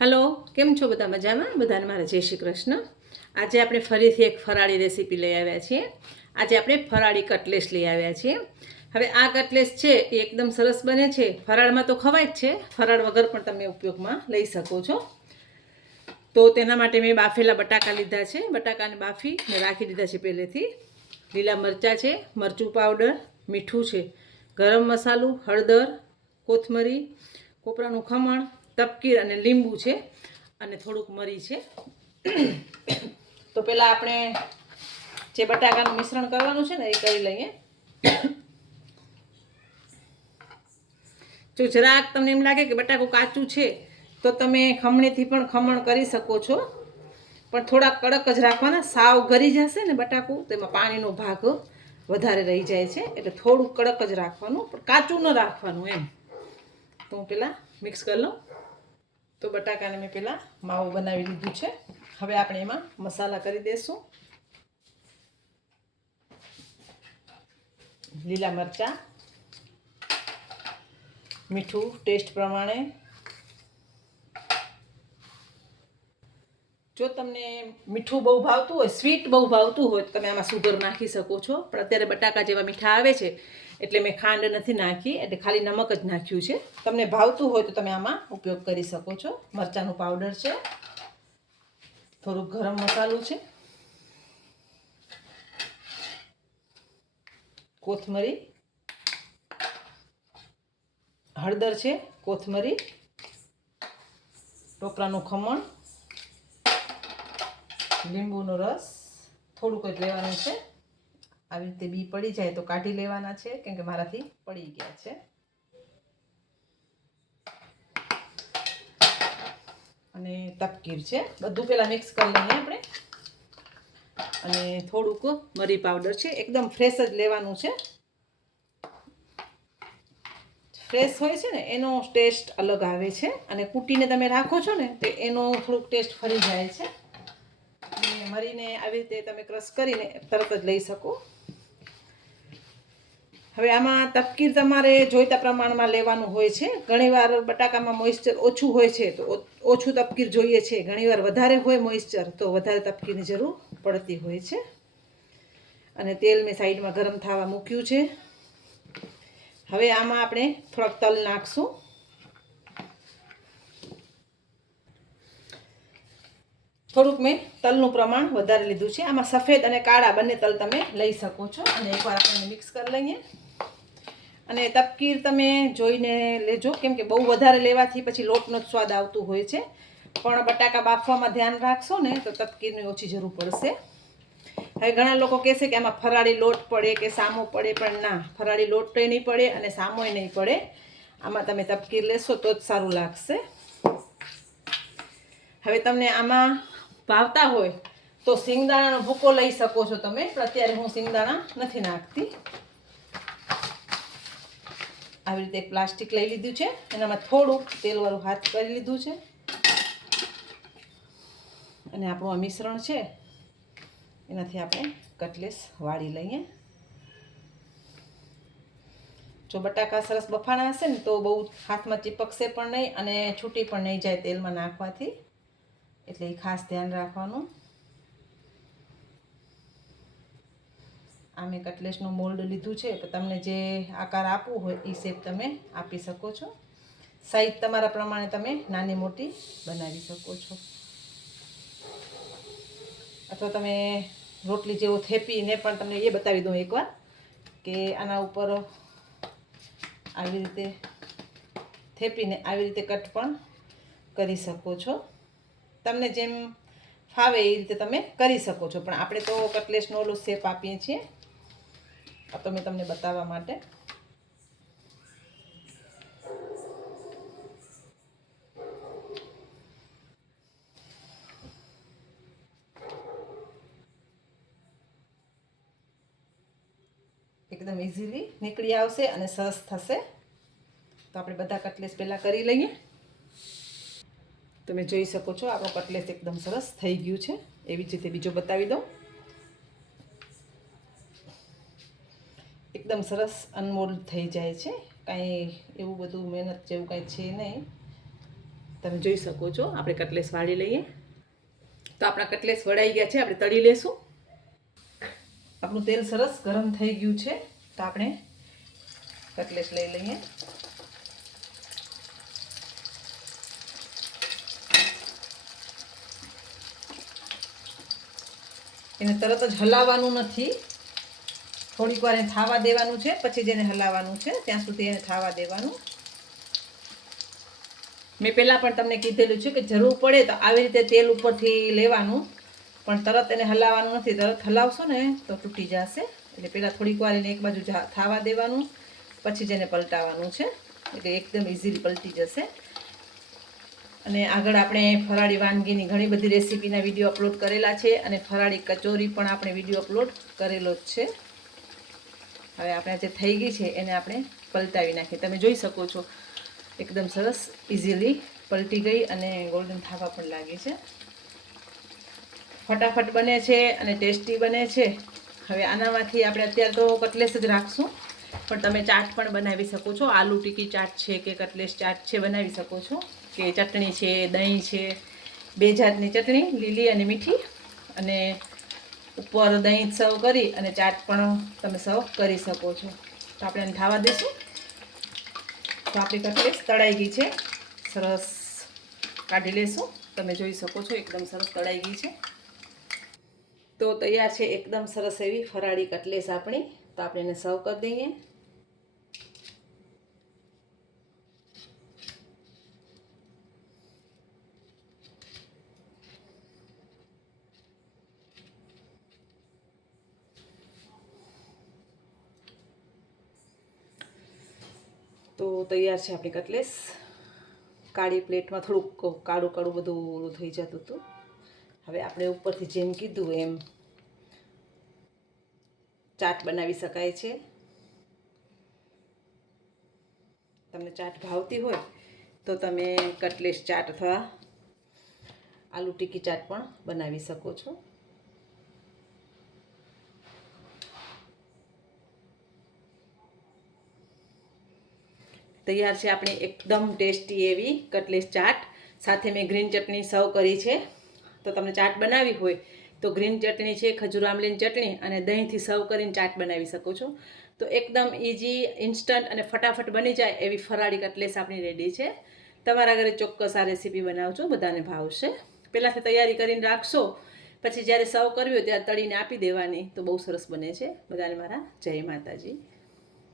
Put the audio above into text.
Hello, કેમ છો બધા? મજામાં? બધાને મારા જય શ્રી કૃષ્ણ. આજે આપણે ફરીથી એક ફરાળી રેસીપી લઈ આવ્યા છીએ. આજે આપણે ફરાળી કટલેસ લઈ આવ્યા છીએ. હવે આ કટલેસ છે એ એકદમ સરસ બને છે. ફરાળમાં તો ખવાય જ છે, ફરાળ વગર પણ તમે ઉપયોગમાં લઈ શકો છો. તો તેના માટે મેં બાફેલા બટાકા લીધા છે. બટાકાને બાફી મેં રાખી દીધા છે પહેલેથી. લીલા મરચાં છે, મરચું પાવડર, મીઠું છે, ગરમ મસાલો, હળદર, કોથમરી, કોપરાનું ખમણ, તપકીર અને લીંબુ છે અને થોડુંક મરી છે. તો પહેલાં આપણે જે બટાકાનું મિશ્રણ કરવાનું છે ને એ કરી લઈએ. જો જરાક તમને એમ લાગે કે બટાકું કાચું છે તો તમે ખમણીથી પણ ખમણ કરી શકો છો, પણ થોડા કડક જ રાખવાના. સાવ ગરી જશે ને બટાકું તો એમાં પાણીનો ભાગ વધારે રહી જાય છે, એટલે થોડું કડક જ રાખવાનું, પણ કાચું ન રાખવાનું એમ. તો હું પહેલાં મિક્સ કરી લઉં. તો બટાકાને મેં પહેલાં માવો બનાવી લીધું છે. હવે આપણે એમાં મસાલા કરી દઈશું. લીલા મરચાં, મીઠું ટેસ્ટ પ્રમાણે. જો તમને મીઠું બહુ ભાવતું હોય, સ્વીટ બહુ ભાવતું હોય તો તમે આમાં સુગર નાખી શકો છો, પણ અત્યારે બટાકા જેવા મીઠા આવે છે એટલે મેં ખાંડ નથી નાખી, એટલે ખાલી નમક જ નાખ્યું છે. તમને ભાવતું હોય તો તમે આમાં ઉપયોગ કરી શકો છો. મરચાંનું પાવડર છે, થોડુંક ગરમ મસાલો છે, કોથમરી, હળદર છે, કોથમરી, ટોપરાનું ખમણ, લીંબુનો રસ થોડુંક જ લેવાનું છે. આવી રીતે બી પડી જાય તો કાઢી લેવાના છે, કેમ કે મારાથી પડી ગયા છે. અને તપકીર છે. બધું પહેલાં મિક્સ કરી લઈએ આપણે. અને થોડુંક મરી પાવડર છે, એકદમ ફ્રેશ જ લેવાનું છે. ફ્રેશ હોય છે ને એનો ટેસ્ટ અલગ આવે છે, અને કૂટીને તમે રાખો છો ને તો એનો થોડુંક ટેસ્ટ ફરી જાય છે. મરીને આવી રીતે તમે ક્રશ કરીને તરત જ લઈ શકો. હવે આમાં તપકીર તમારે જોઈતા પ્રમાણમાં લેવાનું હોય છે. ઘણીવાર બટાકામાં મોઇસ્ચર ઓછું હોય છે તો ઓછું તપકીર જોઈએ છે, ઘણીવાર વધારે હોય મોઇસ્ચર તો વધારે તપકીરની જરૂર પડતી હોય છે. અને તેલ મેં સાઈડમાં ગરમ થવા મૂક્યું છે. હવે આમાં આપણે થોડાક તલ નાખશું. થોડુંક મેં તલનું પ્રમાણ વધારે લીધું છે. આમાં સફેદ અને કાળા બંને તલ તમે લઈ શકો છો. અને એકવાર આપણે મિક્સ કરી લઈએ. અને તપકીર તમે જોઈને લેજો, કેમ કે બહુ વધારે લેવાથી પછી લોટનો જ સ્વાદ આવતું હોય છે. પણ બટાકા બાફવામાં ધ્યાન રાખશો ને તો તપકીરની ઓછી જરૂર પડશે. હવે ઘણા લોકો કહેશે કે આમાં ફરાળી લોટ પડે કે સામો પડે, પણ ના, ફરાળી લોટય નહીં પડે અને સામોય નહીં પડે. આમાં તમે તપકીર લેશો તો જ સારું લાગશે. હવે તમને આમાં ભાવતા હોય તો સિંગદાણાનો ભૂકો લઈ શકો છો તમે, પણ અત્યારે હું સિંગદાણા નથી નાખતી. આવી રીતે એક પ્લાસ્ટિક લઈ લીધું છે, એનામાં થોડુંક તેલવાળું હાથ કરી લીધું છે. અને આપણું આ મિશ્રણ છે એનાથી આપણે કટલેસ વાળી લઈએ. જો બટાકા સરસ બફાણા હશે ને તો બહુ હાથમાં ચીપકશે પણ નહીં અને છૂટી પણ નહીં જાય તેલમાં નાખવાથી, એટલે એ ખાસ ધ્યાન રાખવાનું. આ મેં કટલેસનું મોલ્ડ લીધું છે, તો તમને જે આકાર આપવું હોય એ શેપ તમે આપી શકો છો. સાઈઝ તમારા પ્રમાણે તમે નાની મોટી બનાવી શકો છો, અથવા તમે રોટલી જેવો થેપીને પણ તમને એ બતાવી દઉં એકવાર કે આના ઉપર આવી રીતે થેપીને આવી રીતે કટ પણ કરી શકો છો. તમને જેમ ફાવે એ રીતે તમે કરી શકો છો, પણ આપણે તો કટલેસનો ઓલો શેપ આપીએ છીએ. આ તો મેં તમને બતાવવા માટે. એકદમ ઇઝીલી નીકળી આવશે અને સરસ થશે. તો આપણે બધા કટલેસ પહેલાં કરી લઈએ. તમે જોઈ શકો છો આપણો કટલેસ એકદમ સરસ થઈ ગયું છે. એવી જ રીતે બીજો બતાવી દઉં. એકદમ સરસ અનમોલ થઈ જાય છે, કાંઈ એવું બધું મહેનત જેવું કાંઈ છે નહીં. તમે જોઈ શકો છો. આપણે કટલેસ વાળી લઈએ. તો આપણા કટલેસ વળાઈ ગયા છે. આપણે તળી લેશું. આપણું તેલ સરસ ગરમ થઈ ગયું છે. તો આપણે કટલેસ લઈ લઈએ. એને તરત જ હલાવવાનું નથી, થોડીક વાર એને થાવા દેવાનું છે, પછી જેને હલાવવાનું છે ત્યાં સુધી એને થાવા દેવાનું. મેં પહેલાં પણ તમને કીધેલું છે કે જરૂર પડે તો આવી રીતે તેલ ઉપરથી લેવાનું, પણ તરત એને હલાવવાનું નથી. તરત હલાવશો ને તો તૂટી જશે. એટલે પહેલાં થોડીક વાર એને એક બાજુ થાવા દેવાનું, પછી જેને પલટાવવાનું છે. એટલે એકદમ ઇઝીલી પલટી જશે. અને આગળ આપણે ફરાળી વાનગીની ઘણી બધી રેસીપીના વિડીયો અપલોડ કરેલા છે, અને ફરાળી કચોરી પણ આપણે વિડીયો અપલોડ કરેલો જ છે. હવે આપણે જે થઈ ગઈ છે એને આપણે પલટાવી નાખીએ. તમે જોઈ શકો છો એકદમ સરસ ઇઝીલી પલટી ગઈ અને ગોલ્ડન થવા પણ લાગી છે. ફટાફટ બને છે અને ટેસ્ટી બને છે. હવે આનામાંથી આપણે અત્યારે તો કટલેસ જ રાખશું, પણ તમે ચાટ પણ બનાવી શકો છો. આલુ ટીકી ચાટ છે કે કટલેસ ચાટ છે બનાવી શકો છો, કે ચટણી છે, દહીં છે, બે જાતની ચટણી, લીલી અને મીઠી, અને ઉપર દહીં સર્વ કરી અને ચાટ પણ તમે સર્વ કરી શકો છો. તો આપણે એને ખાવા દઈશું. તો આપણી કટલેસ તળાઈ ગઈ છે. સરસ કાઢી લેશું. તમે જોઈ શકો છો એકદમ સરસ તળાઈ ગઈ છે. તો તૈયાર છે એકદમ સરસ એવી ફરાળી કટલેસ આપણી. તો આપણે એને સર્વ કરી દઈએ. તો તૈયાર છે આપણી કટલેસ. કાળી પ્લેટમાં થોડુંક કાળું કાળું બધું થઈ જતું હતું. હવે આપણે ઉપરથી જેમ કીધું એમ ચાટ બનાવી શકાય છે. તમને ચાટ ભાવતી હોય તો તમે કટલેસ ચાટ અથવા આલુ ટીકી ચાટ પણ બનાવી શકો છો. તૈયાર છે આપણી એકદમ ટેસ્ટી એવી કટલેસ ચાટ. સાથે મેં ગ્રીન ચટણી સર્વ કરી છે. તો તમને ચાટ બનાવી હોય તો ગ્રીન ચટણી છે, ખજૂર આમલીની ચટણી અને દહીંથી સર્વ કરીને ચાટ બનાવી શકો છો. તો એકદમ ઇઝી, ઇન્સ્ટન્ટ અને ફટાફટ બની જાય એવી ફરાળી કટલેસ આપણી રેડી છે. તમારા ઘરે ચોક્કસ આ રેસીપી બનાવજો, બધાને ભાવશે. પહેલાંથી તૈયારી કરીને રાખશો, પછી જ્યારે સર્વ કરવી હોય ત્યારે તળીને આપી દેવાની. તો બહુ સરસ બને છે. બધાને મારા જય માતાજી.